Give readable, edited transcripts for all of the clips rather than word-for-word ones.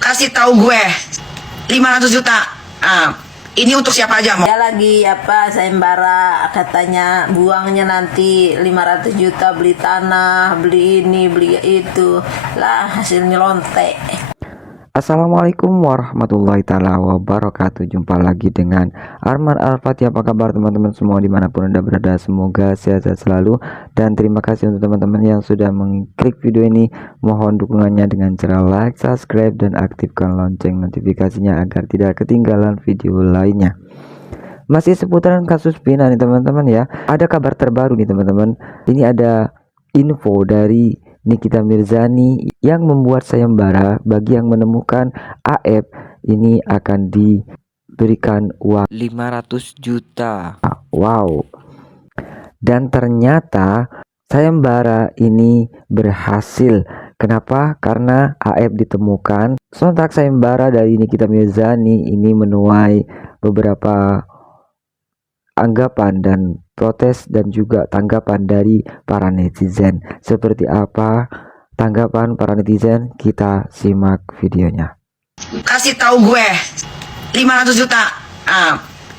Kasih tahu gue 500 juta. Ini untuk siapa aja? Dia lagi sayembara, katanya buangnya nanti 500 juta beli tanah, beli ini, beli itu. Lah hasilnya lontek. Assalamualaikum warahmatullahi taala wabarakatuh. Jumpa lagi dengan Arman Al-Fatih. Apa kabar teman-teman semua dimanapun anda berada, semoga sehat-sehat selalu. Dan terima kasih untuk teman-teman yang sudah mengklik video ini. Mohon dukungannya dengan cara like, subscribe, dan aktifkan lonceng notifikasinya agar tidak ketinggalan video lainnya. Masih seputaran kasus Vina nih teman-teman ya. Ada kabar terbaru nih teman-teman. Ini ada info dari Nikita Mirzani yang membuat sayembara bagi yang menemukan AF ini akan diberikan uang 500 juta. Wow. Dan ternyata sayembara ini berhasil. Kenapa? Karena AF ditemukan. Sontak sayembara dari Nikita Mirzani ini menuai beberapa anggapan dan protes dan juga tanggapan dari para netizen. Seperti apa tanggapan para netizen? Kita simak videonya. Kasih tahu gue 500 juta.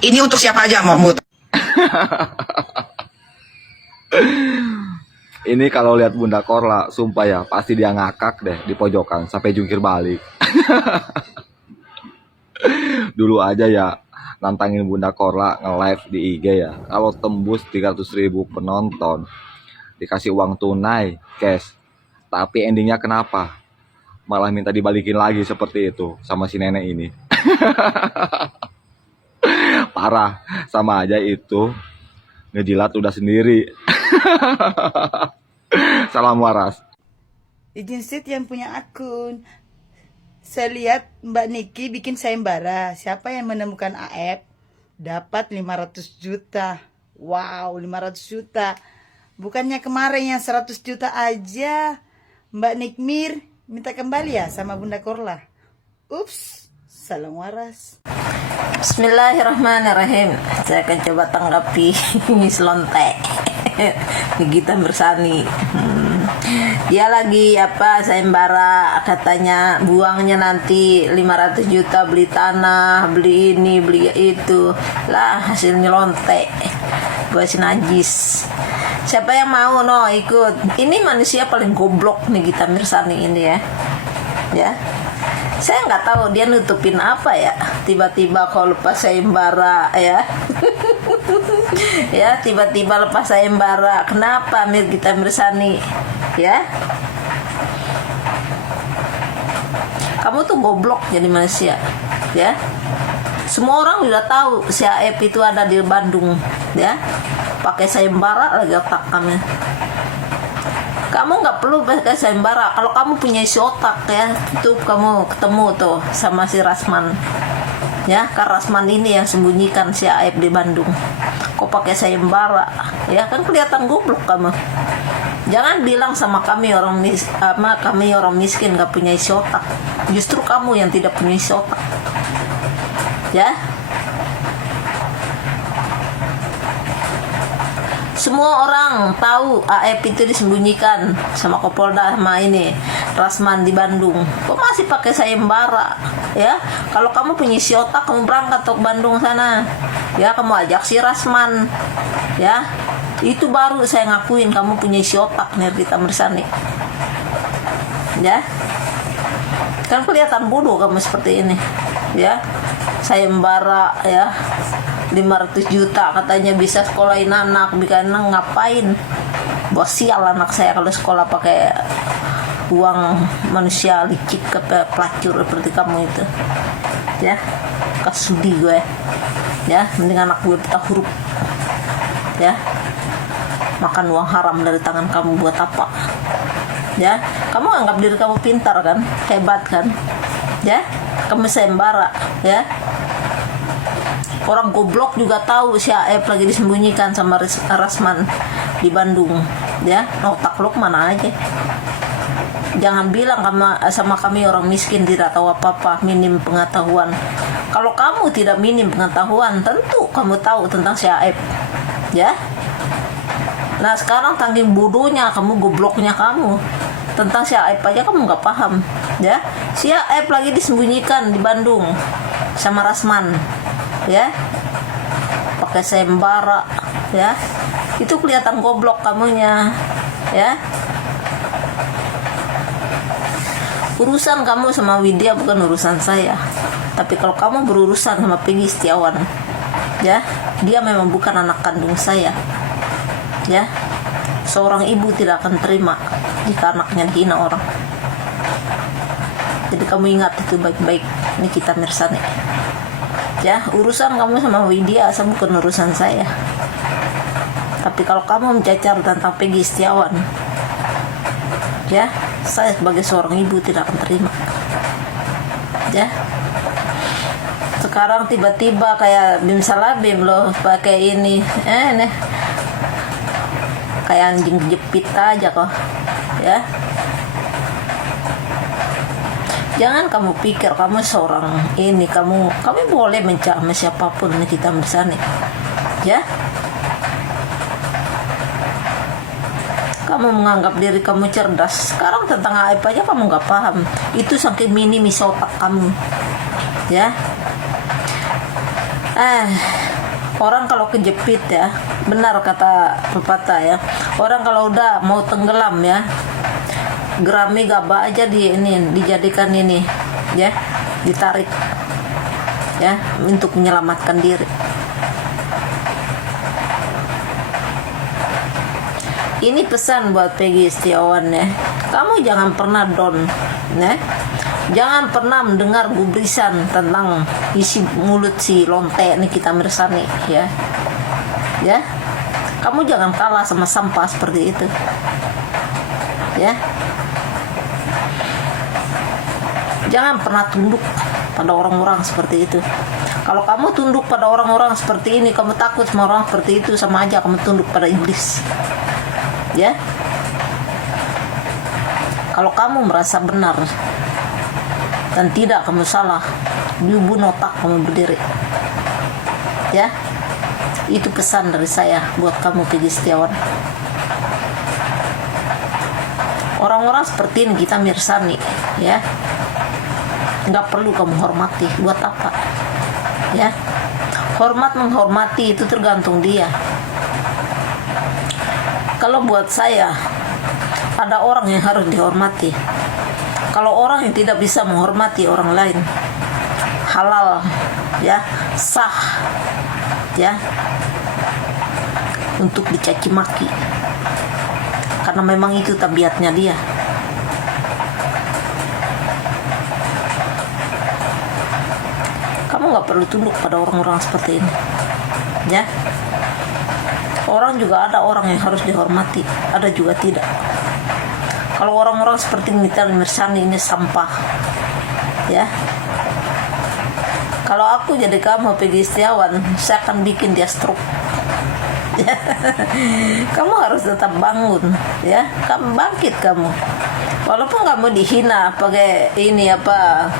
Ini untuk siapa aja, Mahmud? Ini kalau lihat Bunda Korla, sumpah ya, pasti dia ngakak deh di pojokan sampai jungkir balik. Dulu aja ya nantangin Bunda Korla nge-live di IG ya. Kalau tembus 300.000 penonton, dikasih uang tunai, cash. Tapi endingnya kenapa? Malah minta dibalikin lagi seperti itu sama si nenek ini. Parah, sama aja itu ngejilat udah sendiri. Salam waras. Izin Sit yang punya akun. Saya lihat Mbak Niki bikin sayembara. Siapa yang menemukan AF dapat 500 juta. Wow, 500 juta. Bukannya kemarin yang 100 juta aja. Mbak Nikmir minta kembali ya sama Bunda Korla. Ups, salam waras. Bismillahirrahmanirrahim. Saya akan coba tanggapi selontek. Nikita Mirzani. Dia lagi sayembara, katanya buangnya nanti 500 juta beli tanah, beli ini, beli itu. Lah hasilnya lontek. Gue si najis. Siapa yang mau ikut? Ini manusia paling goblok Nikita Mirzani ini ya. Ya. Saya nggak tahu dia nutupin apa ya. Tiba-tiba kalau lepas sayembara ya. Ya, tiba-tiba lepas sayembara. Kenapa Nikita Mirzani? Ya. Kamu tuh goblok jadi manusia, ya. Semua orang udah tahu si AF itu ada di Bandung, ya. Pakai sayembara lagi otak kamu. Kamu nggak perlu pakai sayembara. Kalau kamu punya isi otak ya, itu kamu ketemu tuh sama si Rasman. Ya, karena Rasman ini yang sembunyikan si AF di Bandung. Kok pakai sayembara? Ya kan kelihatan goblok kamu. Jangan bilang sama kami orang miskin gak punya isi otak. Justru kamu yang tidak punya isi otak. Ya. Semua orang tahu AF itu disembunyikan sama Kapolda sama ini Rasman di Bandung. Kok masih pakai sayembara? Ya, kalau kamu punya isi otak, kamu berangkat ke Bandung sana. Ya, kamu ajak si Rasman. Ya, itu baru saya ngakuin kamu punya isi otak Nikita Mirzani. Ya, kan kelihatan bodoh kamu seperti ini. Ya, sayembara ya. 500 juta katanya bisa sekolahin anak, bikin ngapain? Bos sial anak saya kalau sekolah pakai uang manusia licik ke pelacur seperti kamu itu. Ya, kasudi gue. Ya, mending anak gue buta huruf. Ya, makan uang haram dari tangan kamu buat apa? Ya, kamu anggap diri kamu pintar kan, hebat kan? Ya, kamu sayembara, ya. Orang goblok juga tahu si AF lagi disembunyikan sama Rasman di Bandung, ya. Otak lu mana aja? Jangan bilang sama kami orang miskin tidak tahu apa-apa, minim pengetahuan. Kalau kamu tidak minim pengetahuan, tentu kamu tahu tentang si AF, ya. Nah sekarang tanggung bodohnya kamu, gobloknya kamu, tentang si Aep aja kamu nggak paham, ya. Si Aep lagi disembunyikan di Bandung sama Rasman, ya, pakai sayembara, ya. Itu kelihatan goblok kamunya, ya. Urusan kamu sama Widya bukan urusan saya. Tapi kalau kamu berurusan sama Peggy Setiawan, ya, dia memang bukan anak kandung saya, ya. Seorang ibu tidak akan terima jika anaknya dihina orang. Jadi kamu ingat itu baik-baik, Nikita Mirzani, ya. Urusan kamu sama Widya bukan urusan saya. Tapi kalau kamu mencacar tentang Peggy Setiawan, ya, saya sebagai seorang ibu tidak akan terima, ya. Sekarang tiba-tiba kayak Bim Salabim loh pakai ini, nih kayak anjing jepit aja kok, ya. Jangan kamu pikir kamu seorang ini, kamu boleh mencari siapapun Nikita Mirzani, ya. Kamu menganggap diri kamu cerdas. Sekarang tentang Aep aja kamu nggak paham. Itu saking minimis otak kamu, ya. Orang kalau kejepit, ya, benar kata pepatah, ya. Orang kalau udah mau tenggelam, ya, gerami gabah aja dijadikan ini, ya, ditarik, ya, untuk menyelamatkan diri. Ini pesan buat Peggy Setiawan, ya. Kamu jangan pernah down, ya. Jangan pernah mendengar gubrisan tentang isi mulut si lonte Nikita Mirzani, ya. Ya. Kamu jangan kalah sama sampah seperti itu, ya. Jangan pernah tunduk pada orang-orang seperti itu. Kalau kamu tunduk pada orang-orang seperti ini, kamu takut sama orang seperti itu, sama aja kamu tunduk pada iblis, ya. Kalau kamu merasa benar dan tidak kamu salah, nyubun otak kamu berdiri, ya. Itu pesan dari saya buat kamu Peggy Setiawan. Orang-orang seperti Nikita Mirzani, ya, nggak perlu kamu hormati. Buat apa, ya? Hormat menghormati itu tergantung dia. Kalau buat saya, ada orang yang harus dihormati. Kalau orang yang tidak bisa menghormati orang lain, halal, ya, sah, ya, untuk dicaci maki, karena memang itu tabiatnya dia. Kamu nggak perlu tunduk pada orang-orang seperti ini, ya. Orang juga ada orang yang harus dihormati, ada juga tidak. Kalau orang-orang seperti Nikita Mirzani ini sampah, ya. Kalau aku jadi kamu Peggy Setiawan, saya akan bikin dia stroke. Kamu harus tetap bangun, ya. Kamu bangkit kamu. Walaupun kamu dihina pakai ini apa,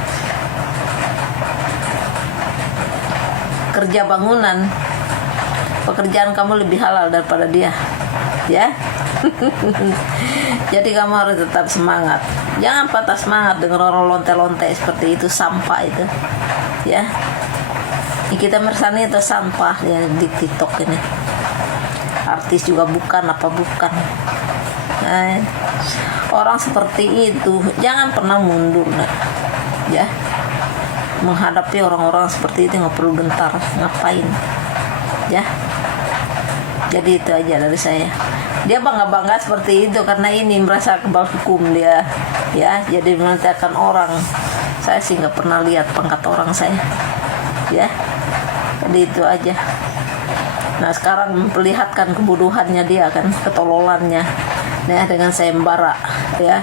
kerja bangunan, pekerjaan kamu lebih halal daripada dia, ya. Jadi kamu harus tetap semangat. Jangan patah semangat dengan orang lonte-lonte seperti itu, sampah itu, ya. Nikita Mirzani itu sampah ya di TikTok ini. Artis juga bukan, apa bukan. Nah, orang seperti itu jangan pernah mundur, nah, ya. Menghadapi orang-orang seperti itu nggak perlu gentar, ngapain, ya. Jadi itu aja dari saya. Dia bangga-bangga seperti itu karena ini merasa kebal hukum dia, ya. Jadi menantikan orang. Saya sih nggak pernah lihat pangkat orang saya, ya. Jadi itu aja. Nah sekarang memperlihatkan kebodohannya dia kan, ketololannya, ya, dengan sayembara, ya.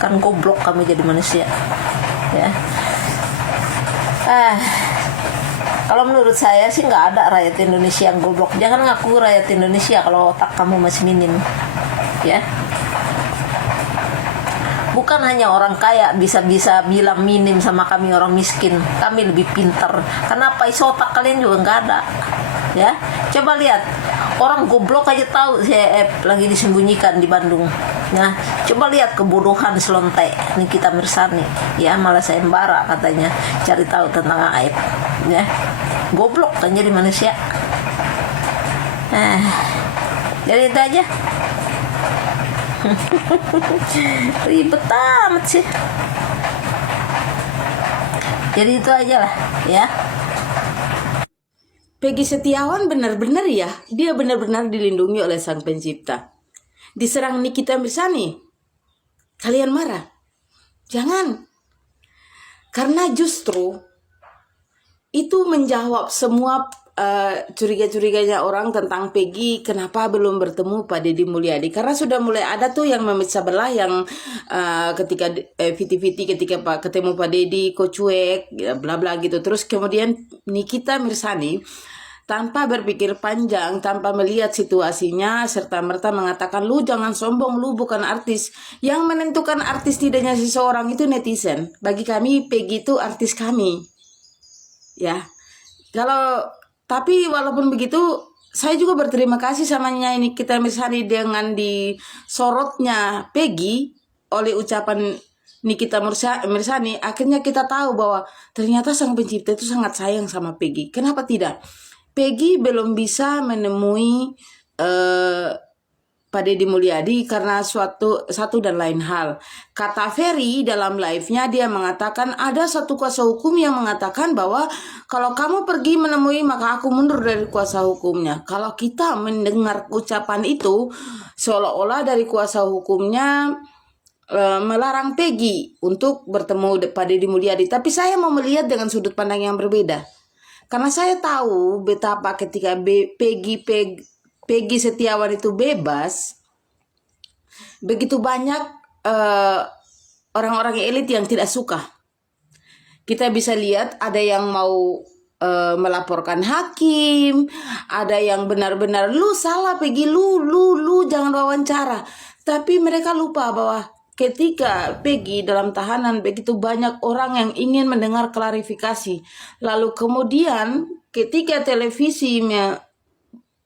Kan goblok kami jadi manusia, ya. Kalau menurut saya sih nggak ada rakyat Indonesia yang goblok. Jangan ngaku rakyat Indonesia kalau otak kamu masih minim, ya. Bukan hanya orang kaya bisa bilang minim sama kami orang miskin. Kami lebih pintar. Kenapa iso otak kalian juga nggak ada, ya. Coba lihat Orang goblok aja tahu si EF lagi disembunyikan di Bandung. Nah, coba lihat kebodohan selonte Nikita Mirzani. Ya, malah sayembara katanya cari tahu tentang AF. Ya, goblok kan jadi manusia. Jadi itu aja. Ribet amat sih. Jadi itu aja lah, ya. Peggy Setiawan benar-benar ya, dia benar-benar dilindungi oleh Sang Pencipta. Diserang Nikita Mirzani, kalian marah? Jangan. Karena justru itu menjawab semua curiga-curiganya orang tentang Peggy kenapa belum bertemu Pak Deddy Mulyadi. Karena sudah mulai ada tuh yang memecah belah yang ketika Viti ketika ketemu Pak Deddy kok cuek, bla bla gitu. Terus kemudian Nikita Mirzani tanpa berpikir panjang, tanpa melihat situasinya, serta-merta mengatakan, lu jangan sombong, lu bukan artis. Yang menentukan artis tidaknya seseorang itu netizen. Bagi kami, Peggy itu artis kami. Ya, tapi walaupun begitu, saya juga berterima kasih sama nyanyi Nikita Mirzani dengan disorotnya Peggy oleh ucapan Nikita Mirzani. Akhirnya kita tahu bahwa ternyata Sang Pencipta itu sangat sayang sama Peggy. Kenapa tidak? Peggy belum bisa menemui Pak Deddy Mulyadi karena satu dan lain hal. Kata Ferry dalam live-nya, dia mengatakan ada satu kuasa hukum yang mengatakan bahwa kalau kamu pergi menemui maka aku mundur dari kuasa hukumnya. Kalau kita mendengar ucapan itu, seolah-olah dari kuasa hukumnya melarang Peggy untuk bertemu Pak Deddy Mulyadi. Tapi saya mau melihat dengan sudut pandang yang berbeda. Karena saya tahu betapa ketika Peggy Setiawan itu bebas, begitu banyak orang-orang elit yang tidak suka. Kita bisa lihat ada yang mau melaporkan hakim, ada yang benar-benar lu salah Peggy, lu jangan wawancara. Tapi mereka lupa bahwa ketika Peggy dalam tahanan begitu banyak orang yang ingin mendengar klarifikasi. Lalu kemudian ketika televisinya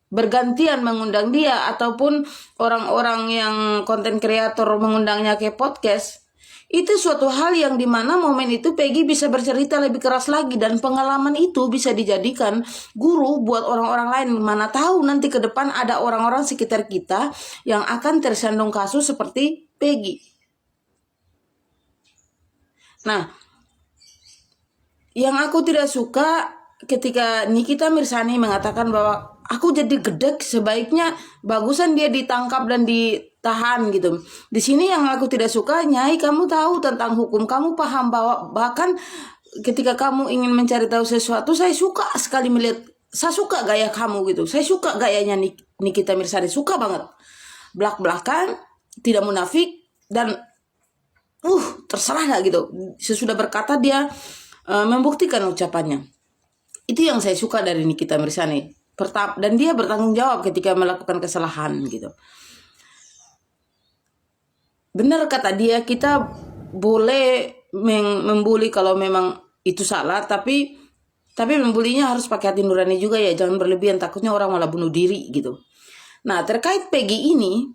bergantian mengundang dia ataupun orang-orang yang konten kreator mengundangnya ke podcast, itu suatu hal yang dimana momen itu Peggy bisa bercerita lebih keras lagi dan pengalaman itu bisa dijadikan guru buat orang-orang lain. Mana tahu nanti ke depan ada orang-orang sekitar kita yang akan tersandung kasus seperti Peggy. Nah, yang aku tidak suka ketika Nikita Mirzani mengatakan bahwa aku jadi gedek, sebaiknya bagusan dia ditangkap dan ditahan gitu. Di sini yang aku tidak suka, Nyai, kamu tahu tentang hukum, kamu paham bahwa bahkan ketika kamu ingin mencari tahu sesuatu, saya suka sekali melihat, saya suka gaya kamu gitu. Saya suka gayanya Nikita Mirzani, suka banget. Belak-belakan, tidak munafik, dan terserah lah gitu. Sesudah berkata dia membuktikan ucapannya. Itu yang saya suka dari Nikita Mirzani. Dan dia bertanggung jawab ketika melakukan kesalahan gitu. Benar kata dia, kita boleh membuli kalau memang itu salah, tapi membulinya harus pakai hati nurani juga ya, jangan berlebihan, takutnya orang malah bunuh diri gitu. Nah, terkait Peggy ini,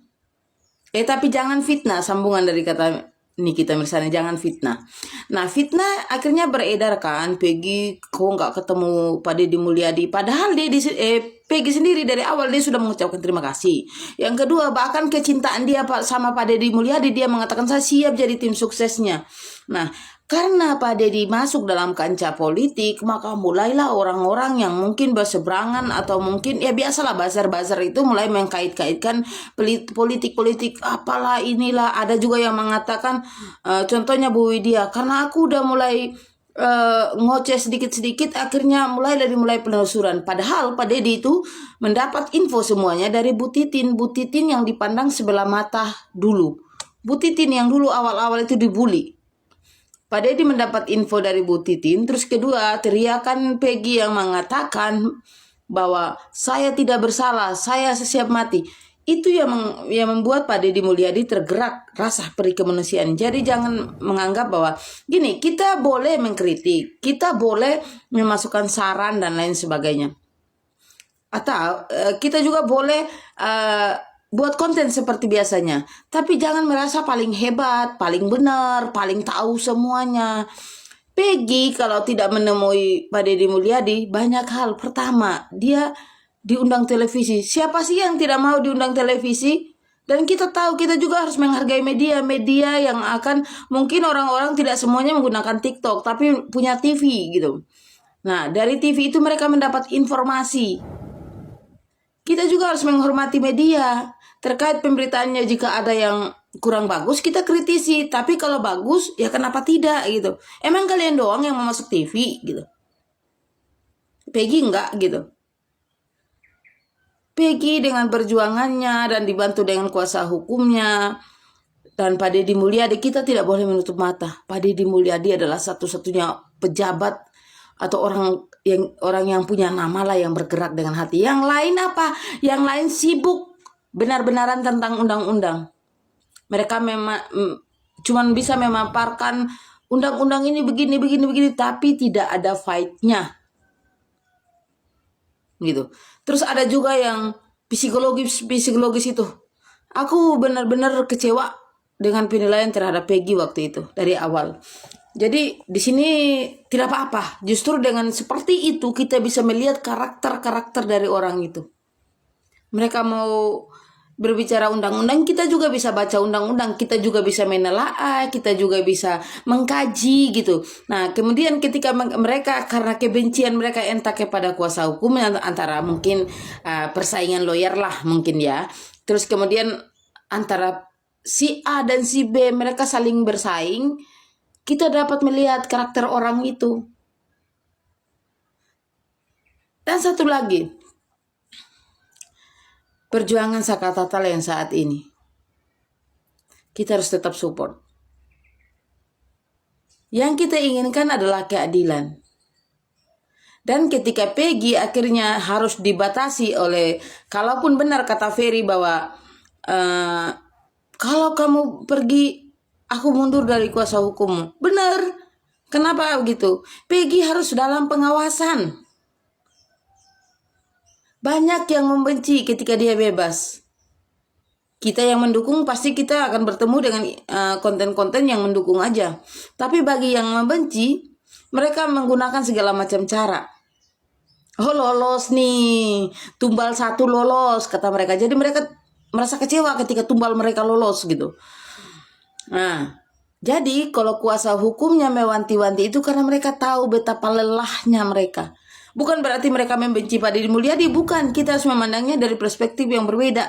tapi jangan fitnah, sambungan dari kata Nikita Mirzani, jangan fitnah. Nah, fitnah akhirnya beredar kan, Peggy kok nggak ketemu Pak Deddy Mulyadi, padahal Peggy sendiri dari awal dia sudah mengucapkan terima kasih. Yang kedua, bahkan kecintaan dia sama Pak Deddy Mulyadi, dia mengatakan saya siap jadi tim suksesnya. Nah, karena Pak Deddy masuk dalam kancah politik, maka mulailah orang-orang yang mungkin berseberangan atau mungkin ya biasalah bazar-bazar itu mulai mengkait-kaitkan politik-politik apalah inilah. Ada juga yang mengatakan contohnya Bu Widya, karena aku udah mulai ngoceh sedikit-sedikit, akhirnya mulai penelusuran. Padahal Pak Deddy itu mendapat info semuanya dari Bu Titin yang dipandang sebelah mata dulu. Bu Titin yang dulu awal-awal itu dibully. Pak Deddy mendapat info dari Bu Titin, terus kedua teriakan Peggy yang mengatakan bahwa saya tidak bersalah, saya siap mati. Itu yang membuat Pak Deddy Mulyadi tergerak rasa peri kemanusiaan. Jadi jangan menganggap bahwa gini, kita boleh mengkritik, kita boleh memasukkan saran dan lain sebagainya. Atau kita juga boleh buat konten seperti biasanya, tapi jangan merasa paling hebat, paling benar, paling tahu semuanya. Peggy kalau tidak menemui Pak Deddy Mulyadi banyak hal. Pertama, dia diundang televisi. Siapa sih yang tidak mau diundang televisi? Dan kita tahu kita juga harus menghargai media yang akan, mungkin orang-orang tidak semuanya menggunakan TikTok, tapi punya TV gitu. Nah, dari TV itu mereka mendapat informasi. Kita juga harus menghormati media. Terkait pemberitaannya, jika ada yang kurang bagus, kita kritisi. Tapi kalau bagus, ya kenapa tidak gitu. Emang kalian doang yang mau masuk TV gitu. Peggy enggak gitu. Peggy dengan perjuangannya dan dibantu dengan kuasa hukumnya dan Pak Deddy Mulyadi, kita tidak boleh menutup mata. Pak Deddy Mulyadi adalah satu-satunya pejabat atau orang yang punya nama lah, yang bergerak dengan hati. Yang lain apa? Yang lain sibuk benar-benaran tentang undang-undang. Mereka memang cuman bisa memaparkan undang-undang ini begini, tapi tidak ada fight-nya. Gitu. Terus ada juga yang psikologis itu. Aku benar-benar kecewa dengan penilaian terhadap Peggy waktu itu dari awal. Jadi di sini tidak apa-apa. Justru dengan seperti itu kita bisa melihat karakter-karakter dari orang itu. Mereka mau berbicara undang-undang, kita juga bisa baca undang-undang, kita juga bisa menelaah, kita juga bisa mengkaji gitu. Nah, kemudian ketika mereka karena kebencian mereka entah kepada kuasa hukum, antara mungkin persaingan lawyer lah mungkin ya. Terus kemudian antara si A dan si B mereka saling bersaing, kita dapat melihat karakter orang itu. Dan satu lagi, perjuangan Sakatatal yang saat ini, kita harus tetap support. Yang kita inginkan adalah keadilan. Dan ketika Peggy akhirnya harus dibatasi oleh, kalaupun benar kata Ferry bahwa kalau kamu pergi, aku mundur dari kuasa hukummu. Benar. Kenapa begitu? Peggy harus dalam pengawasan. Banyak yang membenci ketika dia bebas. Kita yang mendukung pasti kita akan bertemu dengan konten-konten yang mendukung aja. Tapi bagi yang membenci, mereka menggunakan segala macam cara. Oh lolos nih, tumbal satu lolos kata mereka. Jadi mereka merasa kecewa ketika tumbal mereka lolos gitu. Nah, jadi kalau kuasa hukumnya mewanti-wanti itu karena mereka tahu betapa lelahnya mereka. Bukan berarti mereka membenci Pak Deddy Mulyadi, bukan. Kita harus memandangnya dari perspektif yang berbeda.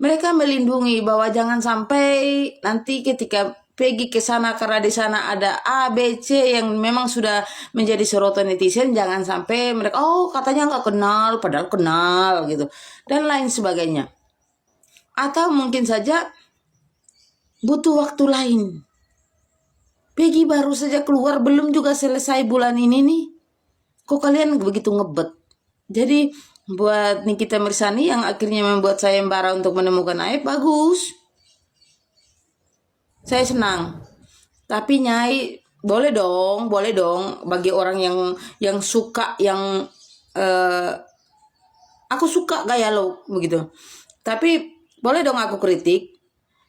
Mereka melindungi bahwa jangan sampai nanti ketika Peggy ke sana karena di sana ada A, B, C yang memang sudah menjadi sorotan netizen, jangan sampai mereka katanya nggak kenal padahal kenal gitu dan lain sebagainya. Atau mungkin saja butuh waktu lain. Peggy baru saja keluar, belum juga selesai bulan ini nih. Kok kalian begitu ngebet? Jadi buat Nikita Mirzani yang akhirnya membuat sayembara untuk menemukan Aib, bagus. Saya senang. Tapi Nyai boleh dong bagi orang yang suka, yang aku suka gaya lo begitu. Tapi boleh dong aku kritik.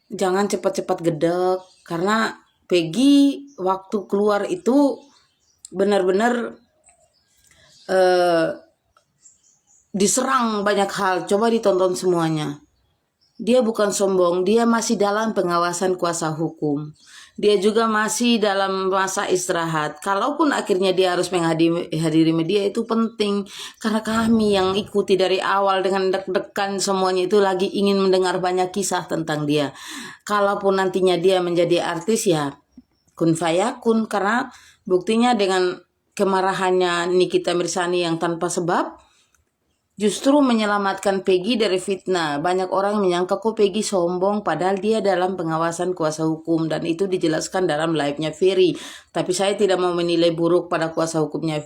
Jangan cepat-cepat gedek karena Peggy waktu keluar itu benar-benar diserang banyak hal. Coba ditonton semuanya. Dia bukan sombong, dia masih dalam pengawasan kuasa hukum. Dia juga masih dalam masa istirahat. Kalaupun akhirnya dia harus menghadiri media, itu penting. Karena kami yang ikuti dari awal dengan deg-degan semuanya itu lagi ingin mendengar banyak kisah tentang dia. Kalaupun nantinya dia menjadi artis, ya kun fayakun. Karena buktinya dengan kemarahannya Nikita Mirzani yang tanpa sebab justru menyelamatkan Peggy dari fitnah. Banyak orang menyangka kok Peggy sombong padahal dia dalam pengawasan kuasa hukum dan itu dijelaskan dalam live-nya Ferry. Tapi saya tidak mau menilai buruk pada kuasa hukumnya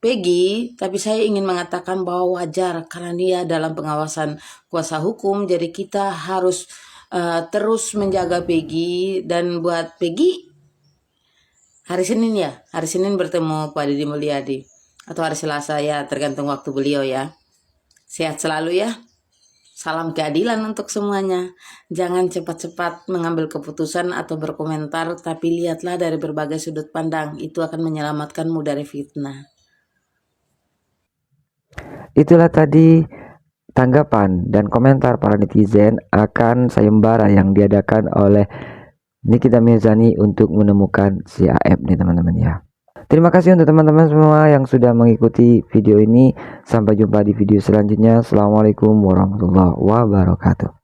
Peggy, tapi saya ingin mengatakan bahwa wajar karena dia dalam pengawasan kuasa hukum. Jadi kita harus terus menjaga Peggy. Dan buat Peggy, hari Senin bertemu Pak Deddy Mulyadi. atau hari Selasa ya, tergantung waktu beliau ya. Sehat selalu ya. Salam keadilan untuk semuanya. Jangan cepat-cepat mengambil keputusan atau berkomentar, tapi lihatlah dari berbagai sudut pandang. Itu akan menyelamatkanmu dari fitnah. Itulah tadi tanggapan dan komentar para netizen akan sayembara yang diadakan oleh Nikita Mirzani untuk menemukan si AF nih teman-teman ya. Terima kasih untuk teman-teman semua yang sudah mengikuti video ini. Sampai jumpa di video selanjutnya. Assalamualaikum warahmatullahi wabarakatuh.